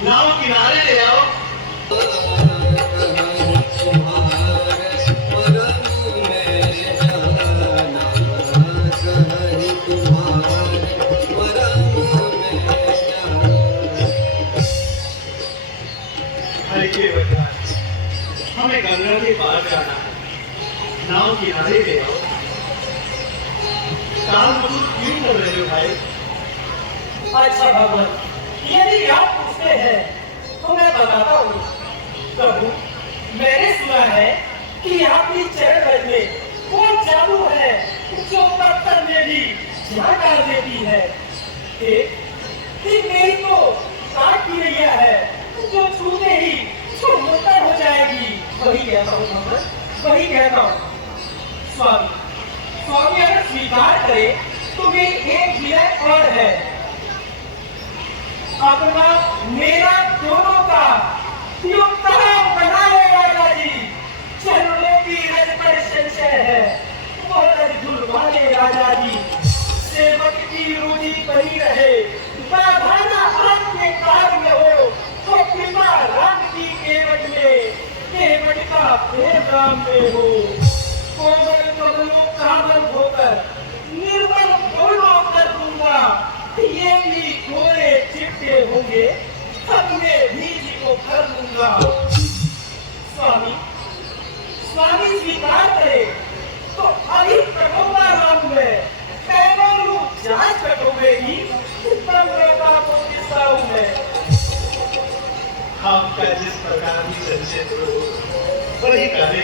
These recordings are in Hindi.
नाव किनारे ले आओ। हमें गंगा के पार जाना है, नाव किनारे ले आओ। काम क्यों कर रहे हो भाई? अच्छा भगवान, यदि आप पूछते हैं तो मैं बताता हूँ। प्रभु, मैंने सुना है कि आपकी चरण में वो जादू है जो पत्थर में भी जान डाल देती है। मेरी तो काट की नैया है जो छूते ही मुक्तर हो जाएगी। वही कहता हूँ भगवान, वही कहता हूँ। स्वामी, स्वामी अगर स्वीकार करे तो मेरी एक विनय और है। अपना मेरा दोनों का तमाम बना ले राजा जी। चरणों की रज पर संशय है, वो रज धुलवा ले राजा जी। सेवक की रूढ़ी बनी रहे, बाधाना आपके कार्य हो, तो कृपा राम की केवट में, केवट का प्रेम राम में हो। कोमल कमलों कामल होकर निर्मल बोलो कर दूंगा। ये भी गोरे चिट्टे होंगे, अपने बीज को भर लूंगा। स्वामी, स्वामी स्वीकार करे तो अभी कटोगा राम में, पैरों रूप जांच कटोगेगी, उत्तम लोका को किसाऊं मैं। आपका जिस प्रकार की संशय हो वही कार्य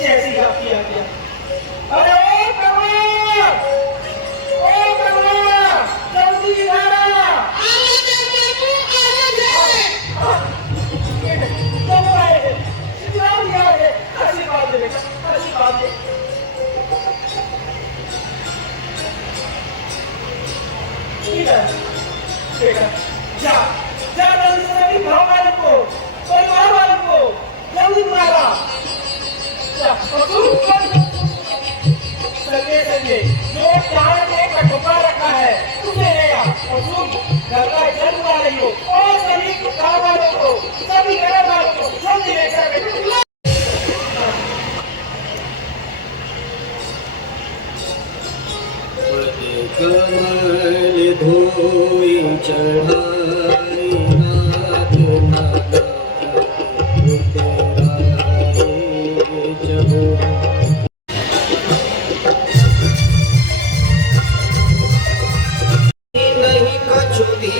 जैसी आपकी आज्ञा। अरे ओ कमल, ओ कमल, जल्दी आ। बेटा जा जा जल्दी से सभी घर वालों को, परिवार वालों को जल्दी बुलावा। संगे संगे जो चाय में कटोरा रखा है उसे ले आ और तुम घर का जल बुला रही हो और सभी गाँव वालों को, सभी घर वालों को जल्दी लेकर कमल धोई चढ़ाई नाथ नाथ नहीं कछु दी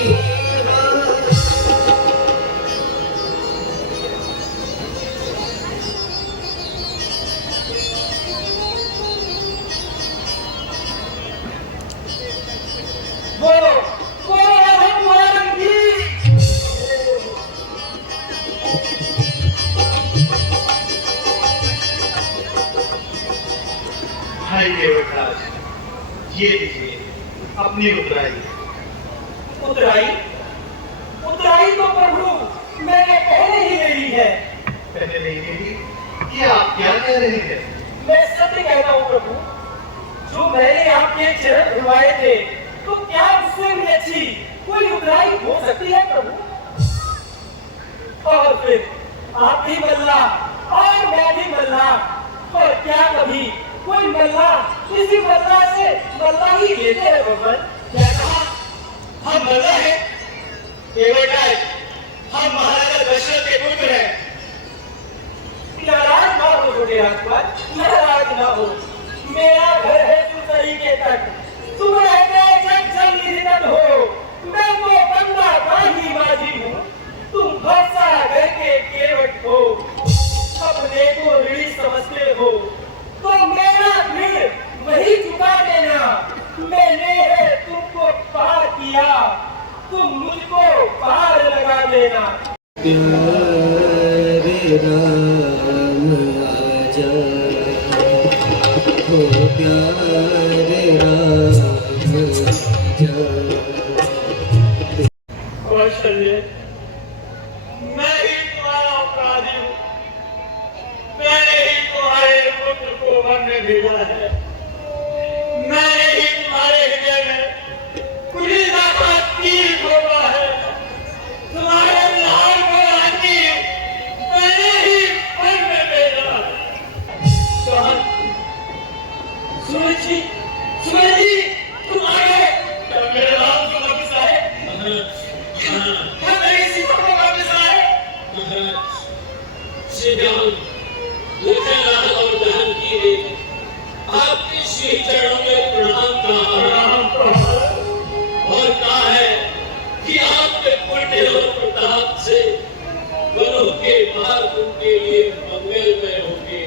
बोलो बोलो भगवान की। भाई देवराज, ये लीजिए अपनी उतराई। उतराई उतराई तो प्रभु मैंने पहले ही ले ली है। पहले नहीं ली? ये आप क्या कह रहे हैं? मैं सत्य कहता हूँ प्रभु, जो मैंने आपके चरण धुलवाए थे तो क्या उससे भी अच्छी कोई उतराई हो सकती है प्रभु? और फिर आप भी मल्ला और मैं भी मल्ला, और क्या कभी कोई मल्ला किसी मल्ला से मल्ला ही लेते हैं भगवान? क्या कहा? हम मल्ला हैं? देवराज, हम महाराजा दशरथ के पुत्र हैं। नाराज ना हो छोटे राजपाल, नाराज ना हो। मेरा घर है सुसरी के तट, तुम रहते जग जल निधन हो। मैं तो बंदा बाजी बाजी हूँ, तुम भरसा घर के केवट हो। अपने को ऋणी समझते हो तो मेरा ऋण वही चुका देना। मैंने तुमको पार किया, तुम मुझको पार लगा देना। प्यारे राम आजा, हो प्यारे राम आजा। कौशल्य, मैं ही तुम्हारा अपराधी हूँ। मैंने ही तुम्हारे पुत्र को वन में भेजा है। मैंने ही तुम्हारे हृदय में कुलीनता का तीर ठोका है। तुम्हारे उनके मार्ग उनके लिए मंगलमय होंगे।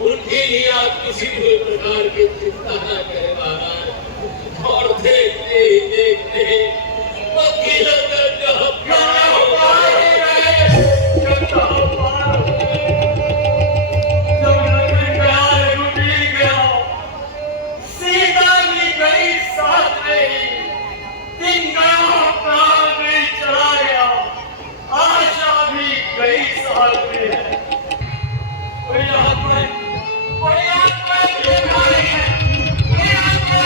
उनके लिए आप किसी भी प्रकार की चिंता न करें महाराज। और देखते ही देखते वकीलों का जहाँ प्यारा हुआ है, जब लक्ष्मण प्यार टूटी गया, सीता भी गई साथ में, दिन गया प्राण भी चला गया, आशा भी गई साथ में। कोई आत्मा ये गाड़ी है, ये आत्मा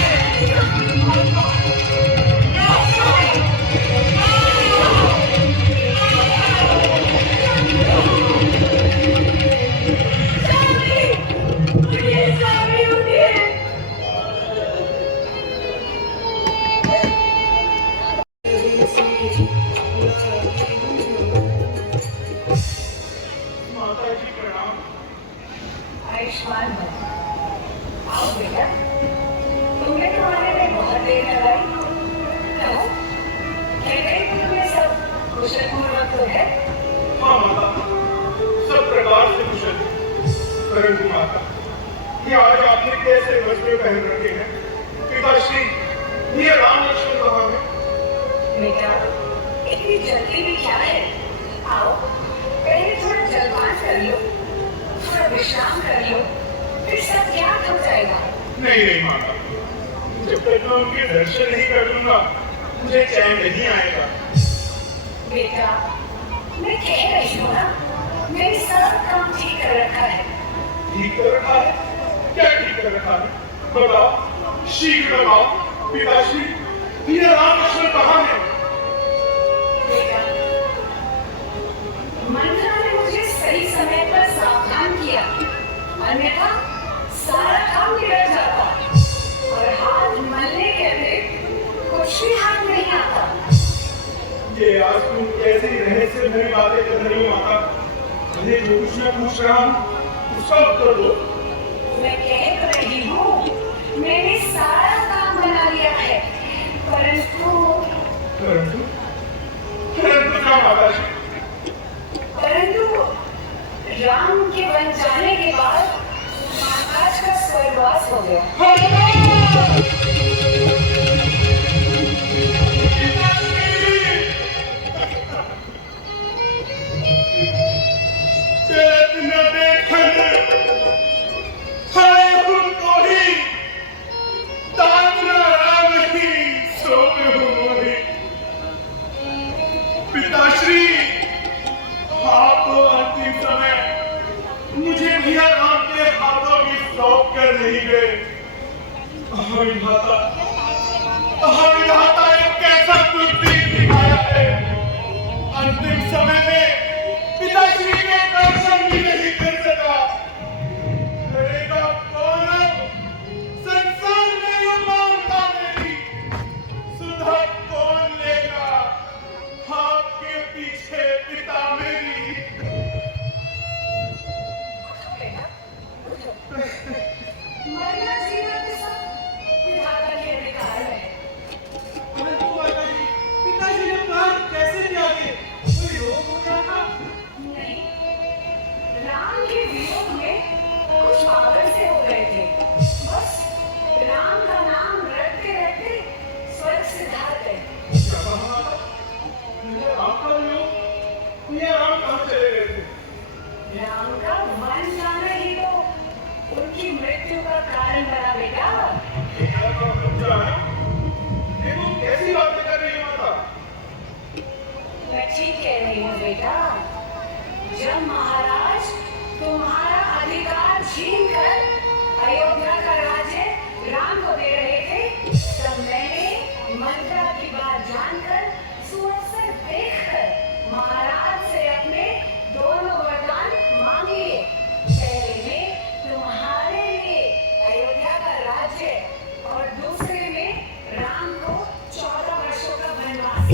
माता जी प्रणाम। आयुष्मान भव। आओ बेटा, तुमने तो आने में बहुत देर लगाई। कहो, घर में सब कुशल पूर्वक तो है? हाँ माता, सब प्रकार से कुशल है। परंतु माता, ये आज आपने कैसे वस्त्र पहन रखे हैं? पिताश्री, ये राम लक्ष्मण कहाँ है? बेटा, इतनी जल्दी भी क्या है? आओ, पहले थोड़ा जलपान कर लो, थोड़ा विश्राम कर लो, फिर सब ज्ञात हो जाएगा। नहीं नहीं माता, जब तक मैं उनके दर्शन नहीं कर लूंगा, मुझे चैन नहीं आएगा। बेटा, मैं कह रही हूँ ना, मैंने सब काम ठीक कर रखा है। ठीक कर रखा है? क्या ठीक कर रखा है? बताओ, शीघ्र बताओ। पिताश्री, ये राम लक्ष्मण कहाँ है? बेटा, मंत्रा ने मुझे सही समय पर सावधान किया, अन्यथा सारा काम बिगड़ जाता और हाथ मलने के अतिरिक्त कुछ भी हाथ नहीं आता। ये आज तुम कैसी रहस्य भरी बातें कर रही हो माता? मुझे जो कुछ मैं पूछ रहा हूँ उसका उत्तर दो। मैं कह तो रही हूँ, मैंने सारा काम बना लिया है, परंतु परंतु परंतु क्या माता जी? परंतु राम के बन जाने के बाद महाराज का स्वर्गवास हो गया। चेत न देखन हाय उनको ही, तांगना राम ही सोए हुए। पिताश्री, आप तो अंतिम समय मुझे भैया राम के हाथों में सौंप कर नहीं गए। विधाता एक कैसा दुर्दीन दिखाया है। अंतिम समय में पिताश्री के दर्शन भी नहीं कर सका। करेगा कौन अब? संसार में ये मानता नहीं। सुधा कौन लेगा आपके पीछे पिता मेरी? मरना जीवन के सब विधाता के अधिकार है। परंतु माता जी, पिताजी ने प्राण कैसे त्यागे? कोई रोग हो गया था? नहीं, राम के वियोग में कुछ पागल से हो गए थे। बस राम का नाम रटते रटते स्वर्ग सिधार गए। क्या कहा माता? ये राम का वियोग? ये राम कहाँ चले गए थे? राम का वन जाना ही तो उनकी मृत्यु का कारण बना बेटा। क्या बात समझा है? ये तुम कैसी बातें कर रही हो माता? मैं ठीक कह रही हूँ बेटा। जब महाराज तुम्हारा अधिकार छीन कर अयोध्या का राज्य राम को दे रहे थे, तब मैंने मंत्रा की बात जानकर सुअवसर देखकर महाराज से अपने दोनों वरदान मांग लिए। पहले में तुम्हारे लिए अयोध्या का राज्य और दूसरे में राम को 14 वर्षों का वनवास।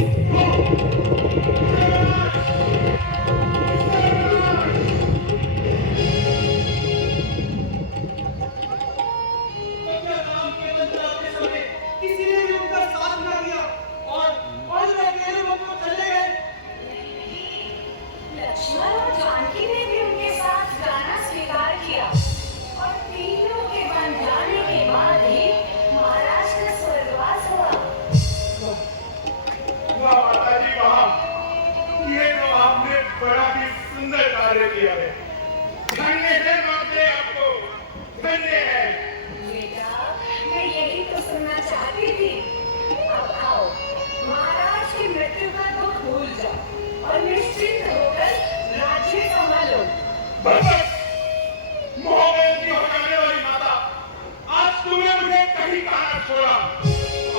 क्या राम के बन जाते समय किसी ने भी उनका साथ न दिया और वे अकेले वन में चले गए? कार्य किया है। धन्य है माते आपको, धन्य है। बेटा, मैं यही तो सुनना चाहती थी। अब आओ, महाराज की मृत्यु का दुख भूल जाओ और निश्चिंत होकर राज्य संभालो। बस मोहब्बत हो जाने वाली माता, आज तूने मुझे कहीं कहा छोड़ा।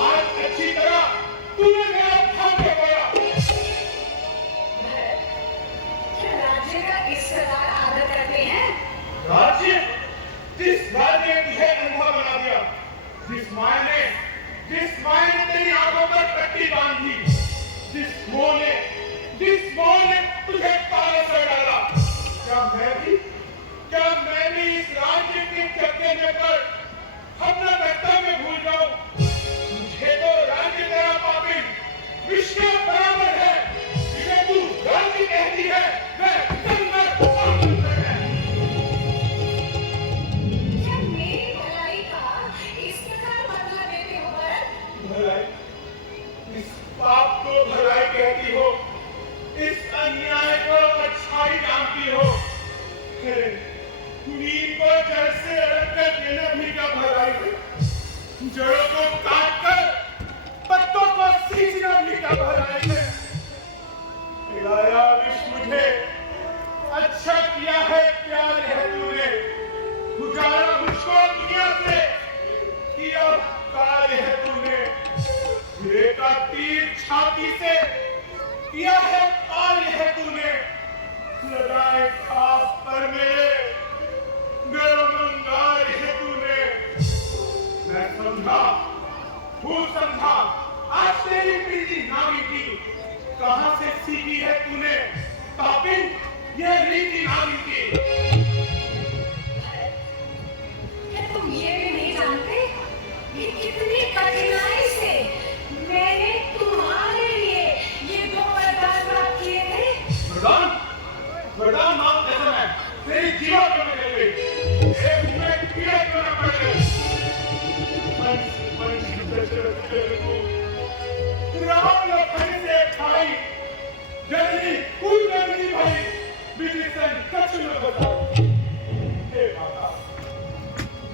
आज अच्छी तरह तूने मेरा भाग्य खोया। क्या राज्य का इस प्रकार आदर करते हैं? राज्य, जिस राज्य ने तुझे अंधा बना दिया, जिस माया ने तेरी आंखों पर पट्टी बांधी, जिस मोह ने तुझे पागल कर डाला, क्या मैं भी इस राज्य के चक्कर में पड़ अपना कर्तव्य भूल जाऊं? मुझे तो राज्य तेरा पापिन विष के बराबर है, जिसे तू राज्य कहती है, वह संकट पागल है। क्या मेरी भलाई का इस प्रकार बदला देते हो भरत? भलाई, इस पाप को भलाई कहती हो, इस अन्याय को अच्छाई जानती हो। नीम को जड़ से अलग कर देना भी क्या भलाई है? जड़ों को काट कर पत्तों को सींचना भी क्या भलाई है? खिलाया विष मुझे, अच्छा किया है प्यार है तूने, गुजारा मुझको दुनिया से, किया कार्य है तूने। सिरे का तीर छाती से किया है कार्य है तूने। लगाए खाप पर मेरे गर्म अंगार है तूने। मैं समझा आज तेरी प्रीति नागी की कहां से सीखी है तूने पापिन ये रीति नागी की। क्या तुम ये भी नहीं जानते कि कितनी कठिनाई से मैंने तुम्हारे लिए ये दो वरदान प्राप्त किए थे? वरदान माफ कैसे मैं तेरी जीवा क्यों निकल गई? तेरे मुंह में कीड़े क्यों न पड़ गए? राम लखन से खाई जल्दी कूद जल्दी भाई बिजली कच्छ में बता।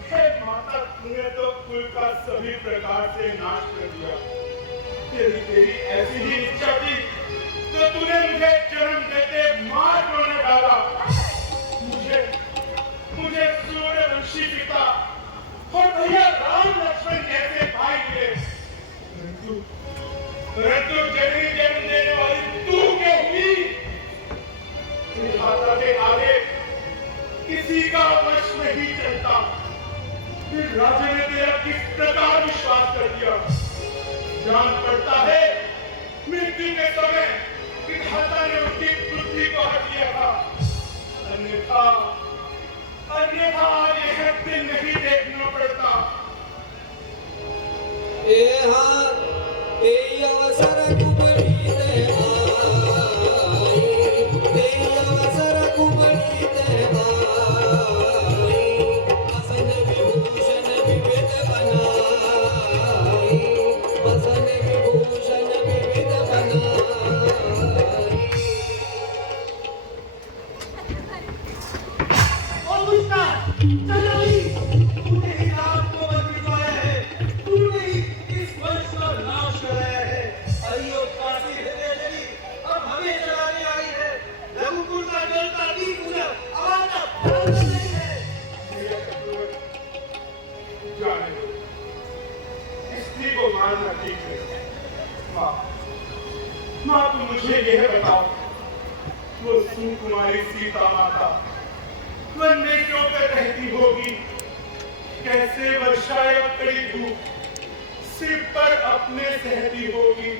हे माता तूने तो कुल का सभी प्रकार से नाश कर दिया। तेरी ऐसी ही इच्छा थी तो तूने मुझे जन्म देते मार क्यों न डाला? मुझे सूर्यवंशी पिता और भैया राम लक्ष्मण जैसे भाई मिले, परंतु जन्म देने वाली तू क्या हुई? विधाता के आगे किसी का वश नहीं चलता। फिर राजा ने तेरा किस प्रकार विश्वास कर दिया? जान पड़ता है मृत्यु के समय विधाता ने उनकी बुद्धि को हट दिया था, अन्यथा यह दिन नहीं देखना पड़ता। अवसर कुबड़ी दे आई, अवसर कुबड़ी दे आई, बसन विभूषण विविध बनाई, बसन विभूषण विविध बनाई। और दुष्टा चलो ही, तूने ही राम को बदलवाया है, तूने ही इस वंश का नाश कराया है। अयो काशी हृदय जली अब हमें जलाने आई है। रघुकुल का जलता दीप मुझे आवाज का बराबर नहीं है। जाने दो, स्त्री को मारना ठीक है। माँ तुम मुझे यह बताओ, वो सुकुमारी सीता माता वन में क्यों कर रहती होगी? कैसे वर्षा या कड़ी धूप सिर पर अपने सहती होगी?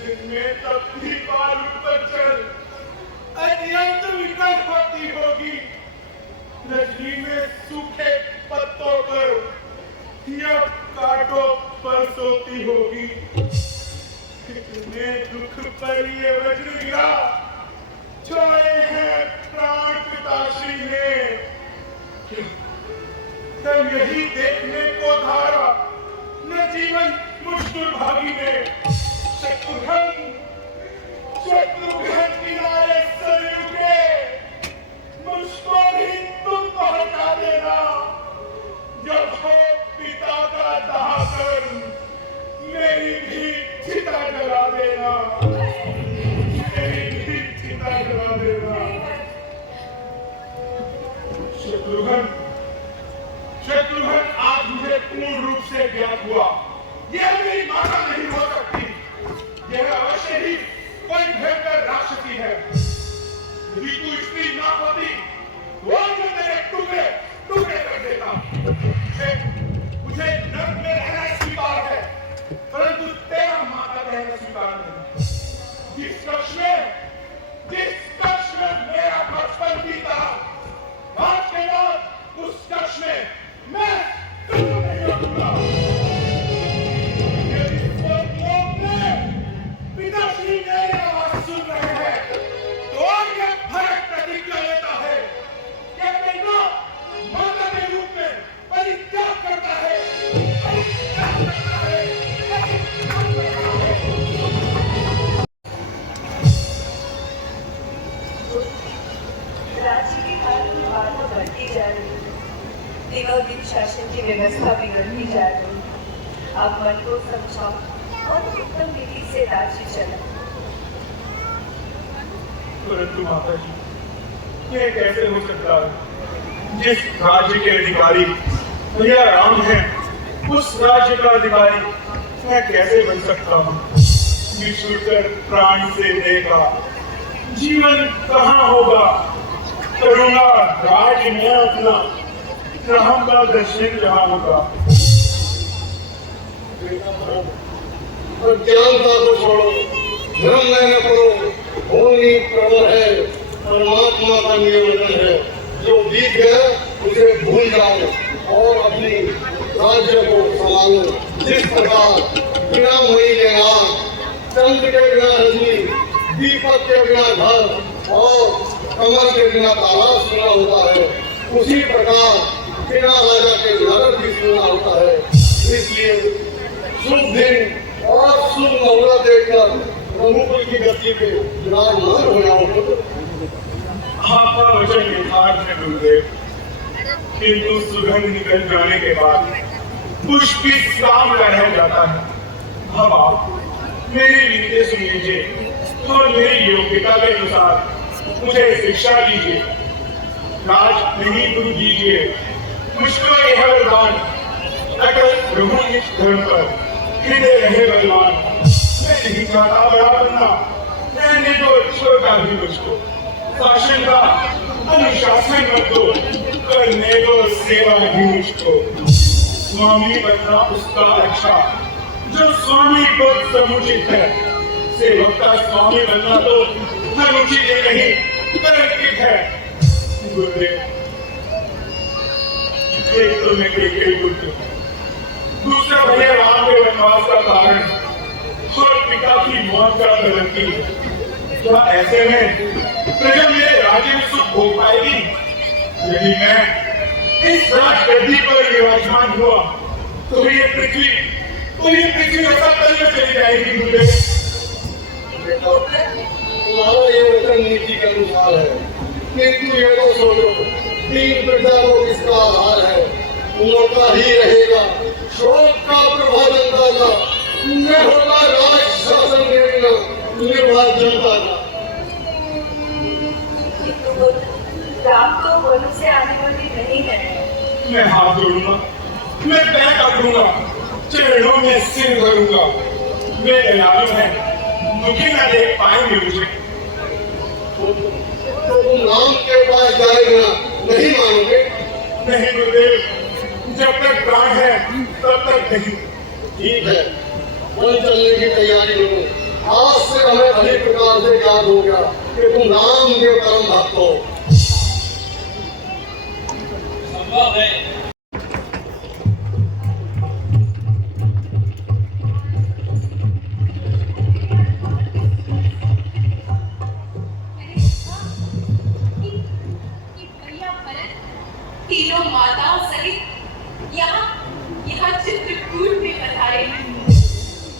दिन में तपती बालू पर चढ़ अत्यंत विकट होती होगी। रजनी में सूखे पत्तों पर या कांटों पर सोती होगी। कितने दुख पर ये वज्र गिरा, छोड़े हैं प्राण पिताश्री ने। तब यही देखने को धारा न जीवन मुझ दुर्भागी ने। शत्रुघ्न किनारे सरयू के चिंता करा देना। शत्रुघ्न आज मुझे पूर्ण रूप से ज्ञात हुआ, यह मेरी माता नहीं हो सकती। यह अवश्य ही कोई भयंकर राक्षसी है। यदि तू स्त्री ना होती तो आज मैं तेरे टुकड़े टुकड़े कर देता। मुझे नर्क में रहना स्वीकार है, परंतु तेरा माता रहना स्वीकार नहीं। जिस कक्ष में मेरा बचपन बीता, आज के बाद उस कक्ष में मैं तुमको नहीं रखूंगा। यदि स्वर्गलोक में पिताश्री मेरी आवाज सुन रहे हैं तो आगे भरत प्रतिज्ञा लेता है कि बेटा माता के रूप में परित्याग करता है, परित्याग करता है, परित्याग करता है। राज्य की हाल की बाधा बढ़ती जा रही है, दिनों दिन शासन की व्यवस्था बिगड़ती जा रही है। आप मन को समझाओ और उत्तम विधि से राज्य चला। परंतु माता जी, यह कैसे हो सकता है? जिस राज्य के अधिकारी भैया राम है, उस राज्य का अधिकारी मैं कैसे बन सकता हूँ? निःशुल्क प्राण से देगा जीवन कहाँ होगा? करूंगा राज्य में अपना, राम का दर्शन जहाँ होगा। अज्ञानता को छोड़ो, भ्रम में न पड़ो। होनी प्रबल है, परमात्मा का नियमन है। जो बीत गया उसे भूल जाओ और अपनी राज्य को संभालो। जिस प्रकार बिना मणि के नाम, चंद्र के बिना रजनी, दीपक के बिना घर और कमर के बिना तालाब सुना होता है, उसी प्रकार बिना राजा के नगर भी सुना होता है। इसलिए शुभ दिन और शुभ मुहूर्त देखकर रघुकुल की गति पे विराजमान हो जाओ। आपका वचन यथार्थ है गुरुदेव, किंतु सुगंध निकल जाने के बाद पुष्प किस काम का रह जाता है। अब आप मेरी विनती सुन लीजिए और मेरी योग्यता के अनुसार मुझे शिक्षा दीजिए, राज नहीं तुम दीजिए। मुझको यह वरदान, अगर रघुवंश धर्म पर हृदय रहे बलवान। मैं नहीं चाहता बड़ा बनना, रहने दो छोटा भी मुझको। शासन का अनुशासन मत दो, करने दो सेवा भी मुझको। स्वामी बनना उसका अच्छा जो स्वामी को समुचित है, सेवक का स्वामी बनना तो अनुचित नहीं कलंकित है। गुरुदेव, एक तो मैं केवल बुद्ध, दूसरा भैया राम के वनवास का कारण और पिता की मौत का कलंकी है। क्या ऐसे में प्रजा मेरे राज्य में सुख हो पाएगी? यदि मैं इस राजगद्दी पर विराजमान हुआ तो ये पृथ्वी रसातल में चली जाएगी। गुरुदेव, तुम्हारा ये वचन नीति के अनुसार है, किंतु ये तो सोचो, तीन प्रजा को किसका आधार है? उनका ही रहेगा शोक का प्रभाव जनता का, न होगा राज शासन देना निर्वाह जनता का। राम तो वन से आने वाली नहीं है। मैं हाथ जोड़ूंगा, मैं पैर काटूंगा, चरणों में सिर भरूंगा। वे दयालु हैं, दुखी न देख पाएंगे मुझे। तो तुम राम के पास जाएगा, नहीं मानोगे? नहीं गुरुदेव, जब तक प्राण है तब तक नहीं। ठीक है, वन चलने की तैयारी करो। आज से हमें भली प्रकार से याद हो गया कि तुम राम के परम भक्त हो। संभव है। तीनों माताओं सहित यहाँ चित्रकूट में पधारे हैं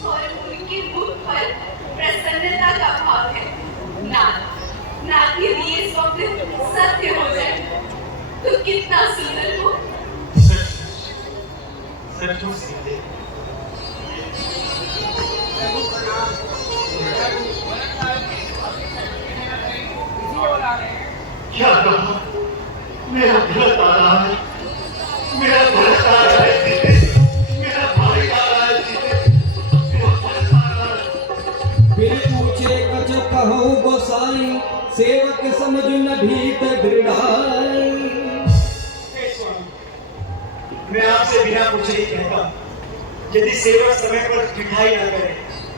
और उनके मुख पर प्रसन्नता का भाव है। नाथ यदि ये स्वप्न सत्य हो जाए तो कितना सुंदर हो। सचमुच सीते। कहूँ गोसाई सेवक समझ न भीत दृढ़ाई। हे स्वामी, मैं आपसे बिना पूछे ही कहता, यदि सेवक समय पर मिठाई न करे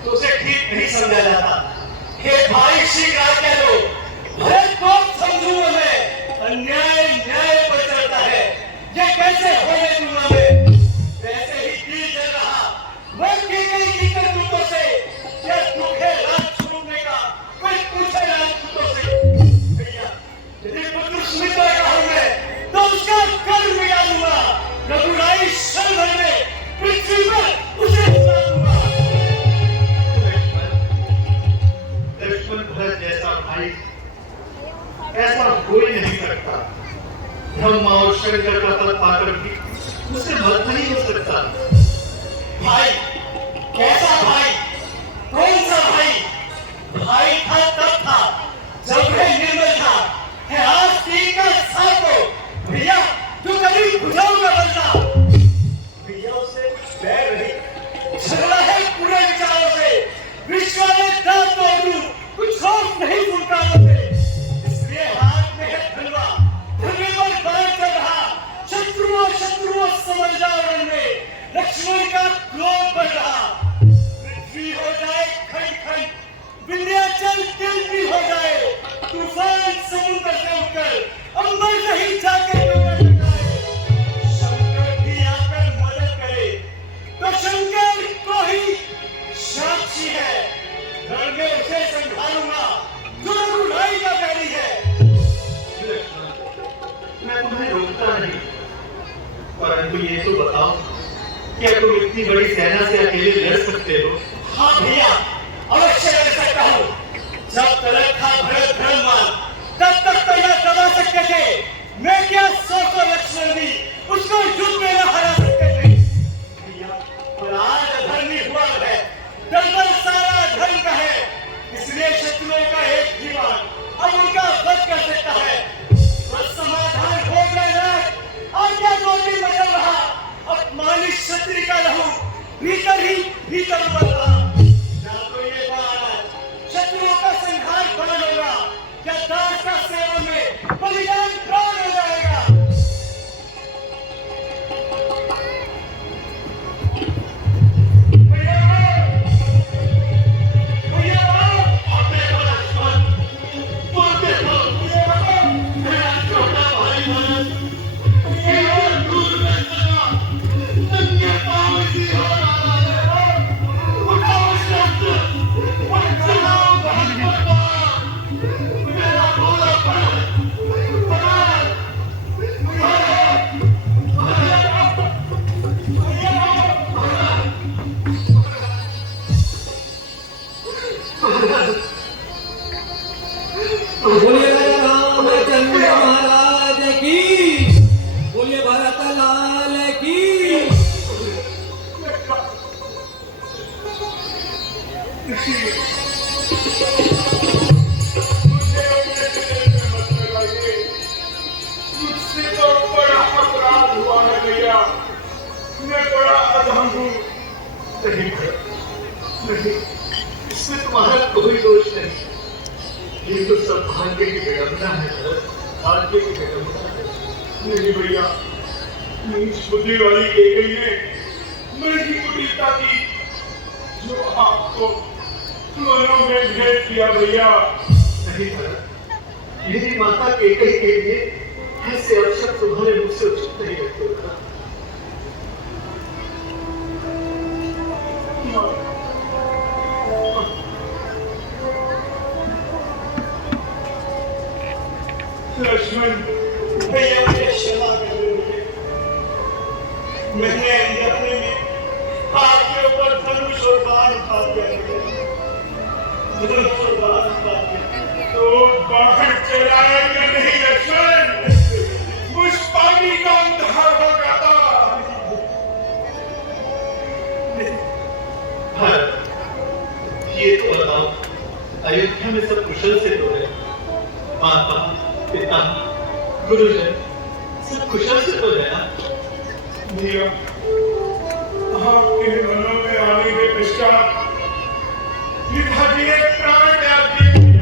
तो उसे ठीक नहीं समझा जाता। हे भाई शीघ्र आज्ञा दो, भरत को समझू मैं, अन्याय न्याय पर चलता है, ये कैसे होने दूंगा मैं। वैसे ही दिल जल रहा वह की गई की करतूतों से, क्या दुख है रात छूटने का, कोई पूछे राजपूतों से। भैया यदि पुत्र सुमित्रा का हूं मैं तो उसका कर मिटा दूंगा, रघुराई क्षण भर में पृथ्वी पर उसे उड़ा दूंगा। लक्ष्मण भरत जैसा भाई ऐसा कोई नहीं करता। ब्रह्मा और शंकर का पद पाकर भी उसे मत नहीं हो सकता। भाई कैसा भाई, कौन सा भाई? भाई था तब था जब वह निर्मल था, है आज तीन का साथ। भैया तू कभी बुझाऊ का बनता। भैया उससे कुछ बैर नहीं, झगड़ा है पूरे विचारों से, विश्व में दांत तोड़ दूं, कुछ खौफ नहीं फूटता मुझे। इसलिए हाथ में है धनवा, धनवे पर बाण चल रहा, शत्रुओं समझ जाओ रण में, लक्ष्मण का क्रोध बढ़ रहा। पृथ्वी हो जाए खंड खंड, विंध्याचल तिल भी हो जाए, तूफान समुद्र से उठकर अंबर कहीं जाकर शंकर भी आकर मदद करे तो शंकर को ही साक्षी है, रण में उसे संभालूंगा जो रघुराई का बैरी है। मैं तुम्हें रोकता नहीं, परंतु ये तो बताओ, क्या तुम इतनी बड़ी सेना से अकेले लड़ सकते हो? हाँ भैया, अवश्य लड़ सकता हूँ। जब तलक था भरत धर्मवान, तब तक तो यह दबा सकते थे, मैं क्या 100 लक्ष्मण भी उसको युद्ध में न हरा सकते थे। भैया पर आज अधर्मी हुआ है, दलबल सारा धर्म का है, इसलिए शत्रुओं का एक दीवान अब उनका वध कर सकता है। बस समाधान हो गया है, आज्ञा दो दिन बदल रहा, अपमानित क्षत्रिय का लहू भीतर ही भीतर उबल रहा। या तो ये बात शत्रुओं का संहार बना होगा, या दास का सेवा में बलिदान प्राण हो जाएगा। बोलिए रामचंद्र महाराज की, बोलिए भरत लाल की। मुझसे तो बड़ा अपराध हुआ है भैया, मैं बड़ा अधम हूँ। नहीं नहीं, इसमें तुम्हारा कोई दोष नहीं, ये तो सब भाग्य की विडंबना है भरत, भाग्य की विडंबना है। नहीं भैया, नीच बुद्धि वाली केकई ने मेरी कुटिलता की, जो आपको दोनों में भेद किया भैया। नहीं भरत, मेरी माता केकई के लिए ऐसे अवसर तुम्हारे मुख से उचित नहीं लगते भरत। लक्ष्मण भैया मुझे क्षमा कर दो, मैंने अंधेरे में आपके ऊपर धनुष और बाण उठा दिया, धनुष और बाण उठा दिया। तो बाहर चलाया या नहीं लक्ष्मण? उस पानी का अंधार हो गया था। भारत, ये तो बताओ, अयोध्या में सब कुशल से तो है? माता, पिता, गुरुजन सब कुशल से तो है ना? भैया, आपके मनों में आने के पश्चात पिताजी ने प्राण त्याग दिए।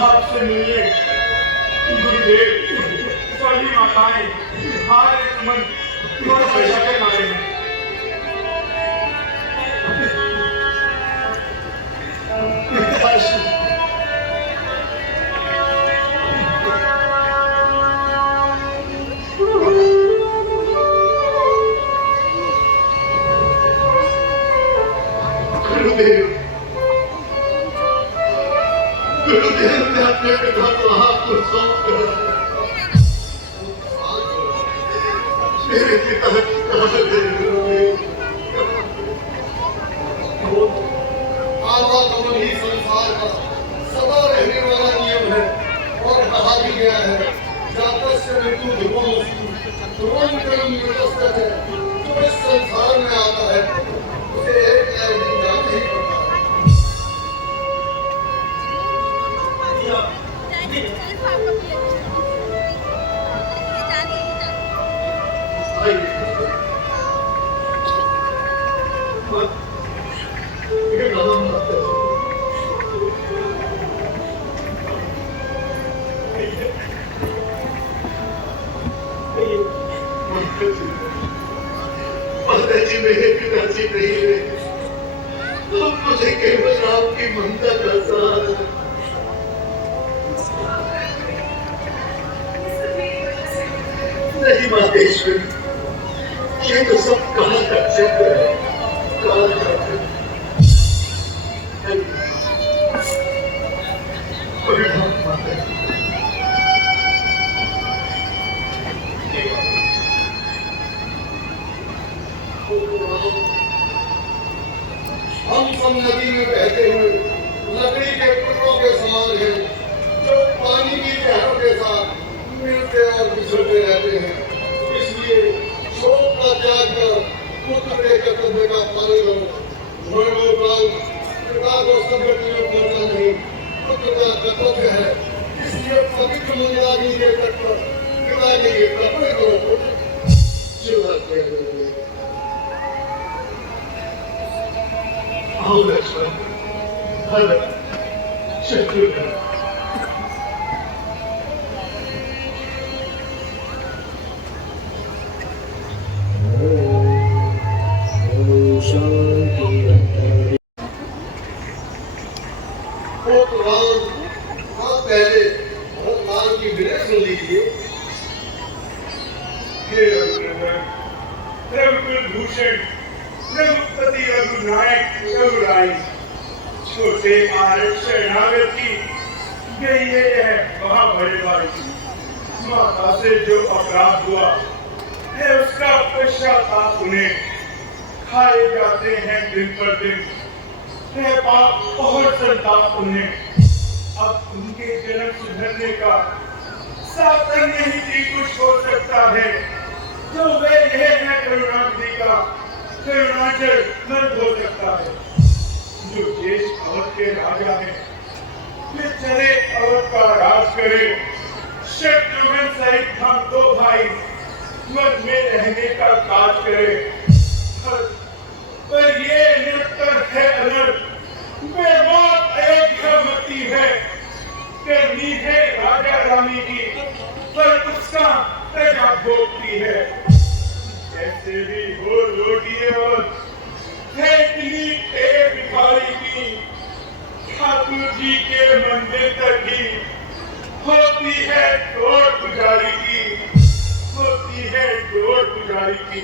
आपसे मिलने गुरुदेव सभी माताएं हमारे मन और पैसा के नारे हैं। गुरुदेव ने अपने पिता को आपको सौंप कर मेरे पिता आवागमन ही संसार का सदा रहने वाला नियम है और कहा भी गया है जातस्य मृत्यु ध्रुवम कर्म निरस्त है। जो इस संसार में आता है उसे एक न एक दिन जाना ही पड़ता है। माताजी मेरे पिताजी नहीं है, अब मुझे केवल आपकी ममता का सहारा है। नहीं मातेश्वरी, ये तो सब काल का चक्र है, काल का चक्र। परिणाम माताजी, हम सब नदी में बहते हुए लकड़ी के टुकड़ों के समान हैं, जो पानी की लहरों के साथ मिलते और बिछड़ते रहते हैं। इसलिए शोक का त्याग कर पुत्र के कर्तव्य का पालन करो। मरणोपरांत पिता को सदगति में पहुंचना नहीं पुत्र का कर्तव्य है। इसलिए पवित्र मंदाकिनी के तट पर पिता के लिए तर्पण करो। आओ लक्ष्मण, भरत, शत्रुघ्न, पहले भरतलाल की विनय सुन लीजिए। हे रघुकुल भूषण रघुपति रघुनायक रघुराई, छोटे आरक शरणागति गई है वहां बड़े भाई। माता से जो अपराध हुआ है उसका पश्चाताप उन्हें खाए जाते हैं दिन पर दिन, है पाप और संताप उन्हें। अब उनके जन्म सुधरने का साधन नहीं भी कुछ हो सकता है, तो वे यह है करुणानिधि का करुणाचल मर्द हो सकता है। जो देश अवध के राजा है वे चले अवध का राज करे। शत्रुघ्न सहित हम दो भाई मध में रहने का काज करे। पर ये निरंतर है अनर्थ, बेमौत अयोध्या मती है। करनी है राजा रानी की पर उसका प्रजा भोगती है। कैसे भी हो रोटी और है इतनी भिखारी की, ठाकुर जी के मंदिर तक ही होती है डोर पुजारी की, होती है डोर पुजारी की।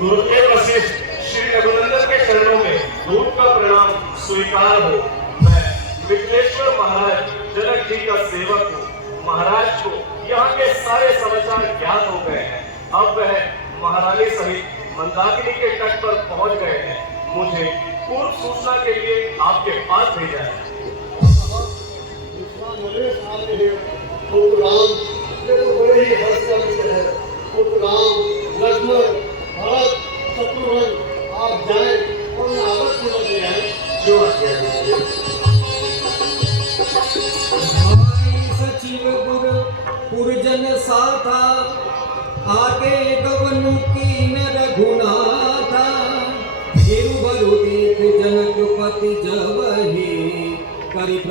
गुरुदेव वशिष्ठ श्री रघुनंदन के चरणों में धूप का प्रणाम स्वीकार हो। मैं विघ्नेश्वर महाराज जनक जी का सेवक हूँ। महाराज को यहाँ के सारे समाचार ज्ञात हो गए हैं। अब वह महारानी सहित मंदाकिनी के तट पर पहुँच गए हैं। मुझे पूर्व सूचना के लिए आपके पास भेजा है। लक्ष्मण, भरत, शत्रुघ्न, आप जाएं और आपस में लग जाएं। जो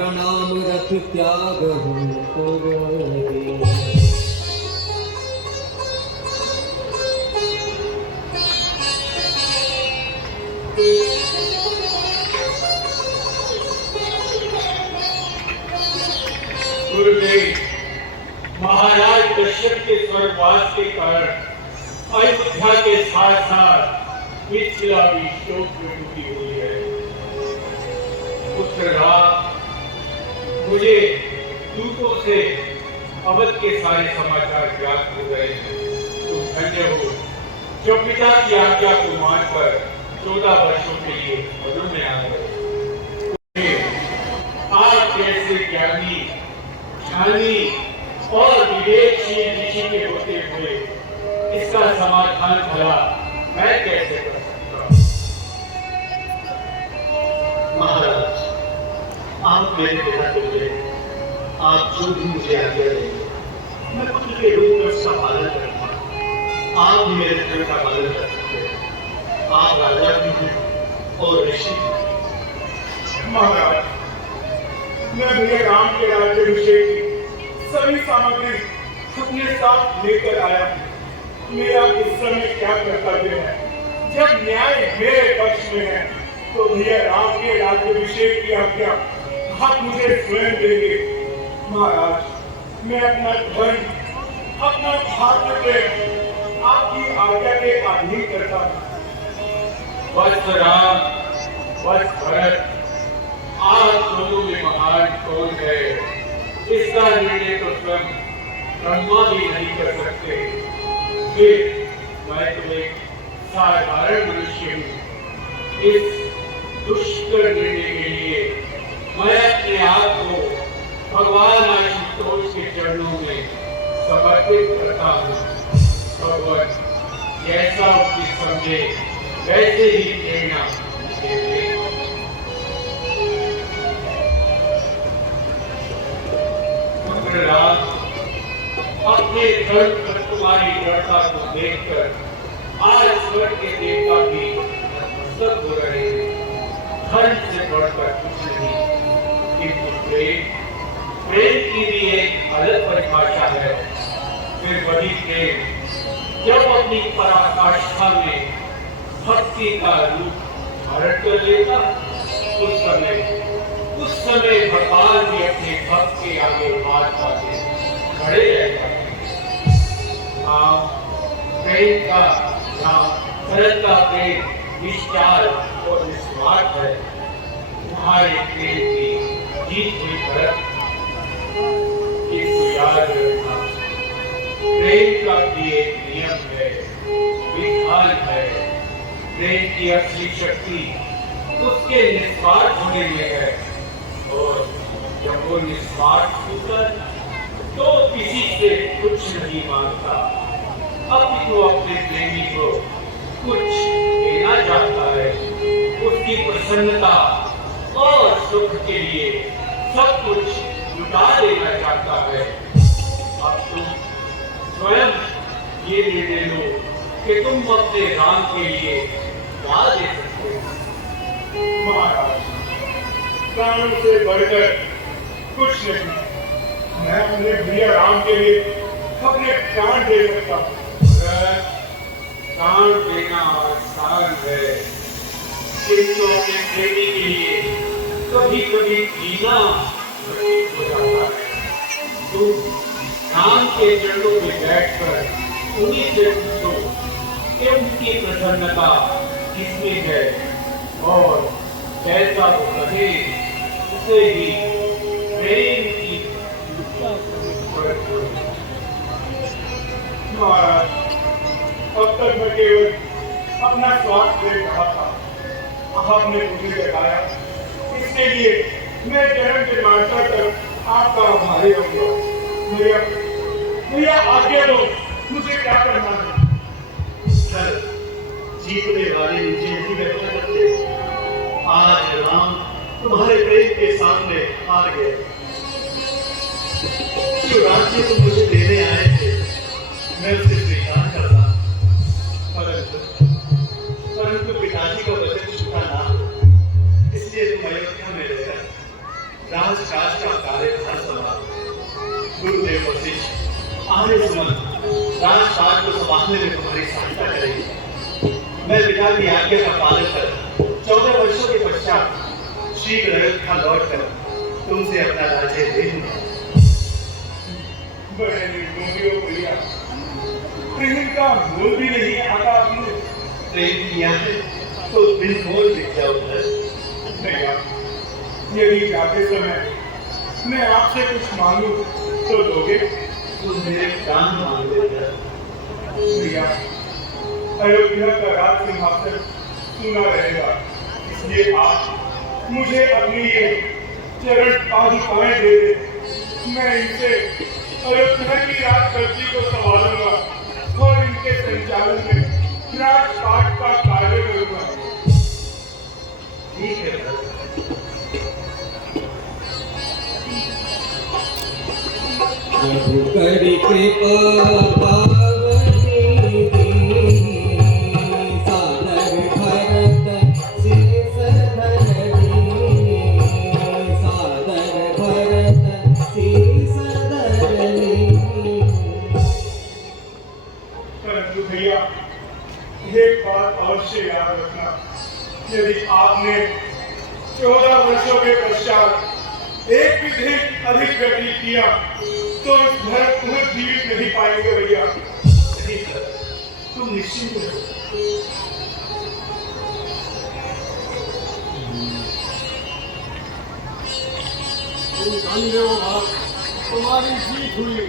प्रणाम रथ त्याग गुरुदेव, महाराज कश्यप के स्वर्गवास के कारण अयोध्या के साथ साथ मिथिला भी शोक में डूबी हुई है। पुत्र राम, मुझे दूतों से अवध के सारे समाचार ज्ञात हो गए हैं। तुम धन्य हो जो पिता की आज्ञा को मानकर 14 वर्षों के लिए वन में आ गए। आप जैसे ज्ञानी, ध्यानी और विवेकशील ऋषि के होते हुए इसका समाधान भला मैं कैसे कर सकता हूँ? महाराज, आप मेरे पिता के लिए आप जो भी मुझे आज्ञा देंगे मैं पुत्र के रूप में उसका पालन करूंगा। आप भी मेरे पुत्र का पालन कर सकते हैं। आप राजा भी हैं और ऋषि भी। महाराज, मैं भैया राम के राज्याभिषेक की सभी सामग्री अपने साथ लेकर आया हूँ। मेरा इस समय क्या कर्तव्य है? जब न्याय मेरे पक्ष में है तो भैया राम के राज्याभिषेक की आज्ञा आप मुझे स्वयं देंगे। महाराज, मैं अपना धर्म, अपना भाग्य आपकी आज्ञा के अधीन करता हूँ। वत्स राम, वत्स भरत, आप दोनों में महान कौन है इसका निर्णय तो स्वयं ब्रह्मा भी नहीं कर सकते। फिर मैं तो एक साधारण मनुष्य हूँ। इस दुष्कर निर्णय के लिए मैं अपने आप को भगवान आशुतोष के चरणों में समर्पित करता हूँ। भगवान जैसा उचित समझे वैसे ही प्रेरणा देते। पुत्र राम, अपने धर्म पर तुम्हारी दृढ़ता को देखकर आज स्वर्ग के देवता भी सब हो रहे हैं। धर्म से बढ़कर कुछ नहीं, किंतु प्रेम की भी एक अलग परिभाषा है। फिर वही प्रेम जब अपनी पराकाष्ठा में भक्ति का रूप धारण कर लेता, उस समय भगवान भी अपने भक्त के आगे हाथ पाते खड़े रह जाते। प्रेम का नाम भरत का प्रेम विशाल और निस्वार्थ है। तुम्हारे प्रेम की जीत हुई भरत, इसको याद रखना। प्रेम का भी एक नियम है, विधान है। प्रेम की असली शक्ति उसके निस्वार्थ होने में है, और जब वो निस्वार्थ होकर तो किसी से कुछ नहीं मांगता, अपितु अपने प्रेमी को कुछ देना चाहता है। उसकी प्रसन्नता और सुख के लिए सब कुछ लुटा देना चाहता है। अब तुम स्वयं ये निर्णय लो कि तुम अपने राम के लिए क्या दे सकते हो। महाराज, प्राण से बढ़कर कुछ नहीं। मैं अपने भैया राम के लिए अपने प्राण दे सकता हूँ। प्राण देना आसान है, किंतु अपने प्रेमी के लिए कभी कभी जीना मुश्किल हो जाता है। तुम राम के चरणों में बैठकर उन्हीं से पूछो कि उनकी प्रसन्नता किसमें है, और जैसा वो कहे उसे ही प्रेम की महाराज, अब तक मैं केवल अपना स्वार्थ देख रहा था। आपने मुझे बताया, इसके लिए मैं जन्म जन्मांतर तक आपका आभारी रहूंगा। भैया आज्ञा दो, मुझे क्या करना है? सर, जीतने वाले नीचे नहीं बैठा करते। आज राम तुम्हारे प्रेम के सामने हार गए। जो राज्य तुम मुझे देने आए थे मैं उसे स्वीकार करता, परंतु पिताजी का वचन छूटा ना, इसलिए तुम अयोध्या में रहकर राजकाज हमारे सुमन राजपाट को संभालने में तुम्हारी सहायता करेंगे। मैं पिता की आज्ञा का पालन कर 14 वर्षों के पश्चात शीघ्र अयोध्या लौट कर तुमसे अपना राज्य ले लूंगा। बड़े निर्मोही हो भैया, प्रेम का मोल भी नहीं आता आपने। प्रेम किया है तो दिल मोल दिख जाओ भैया, यदि जाते समय मैं आपसे कुछ मांगू तो दोगे? तुम मेरे प्राण मांग लेते भैया, अयोध्या का राज सिंहासन सुना रहेगा, इसलिए आप मुझे अपनी ये चरण पादुकाएं दे दे। मैं इनसे अयोध्या की राजगद्दी को संभालूंगा और इनके संचालन में राजपाट का कार्य करूंगा। ठीक है। प्रभु करी कृपा पावनी दीनी, सादर भरत शीस धरनी, सादर भरत शीस धरनी। परंतु भैया, एक बात अवश्य याद रखना, यदि आपने 14 वर्षों के पश्चात एक भी दिन अधिक व्यतीत किया तो इस भरत तुम्हें जीवित नहीं पाएंगे भैया। ठीक है, तुम निश्चिंत रहो। तुम धन्य हो, तुम्हारी जीत हुई।